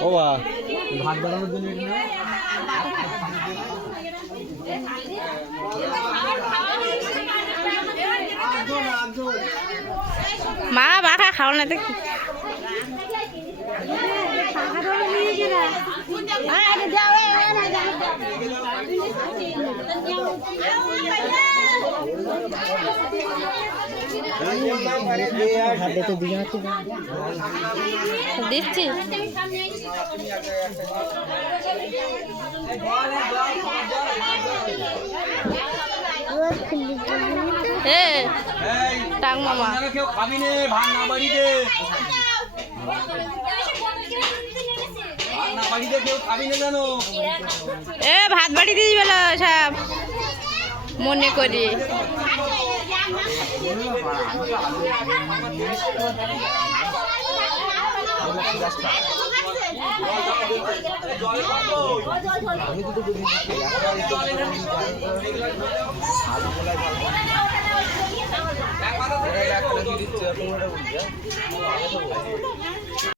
ও বা ভাত বানানোর জন্য মা বাখা খাও না দেখি দিচ্ছি টাং মামা কেউ খাবি নে ভাত না বাড়িতে ভাত না বাড়িতে কেউ খাবি না জানো ভাত বাড়ি দিয়ে বেলা সব মনে করি আমি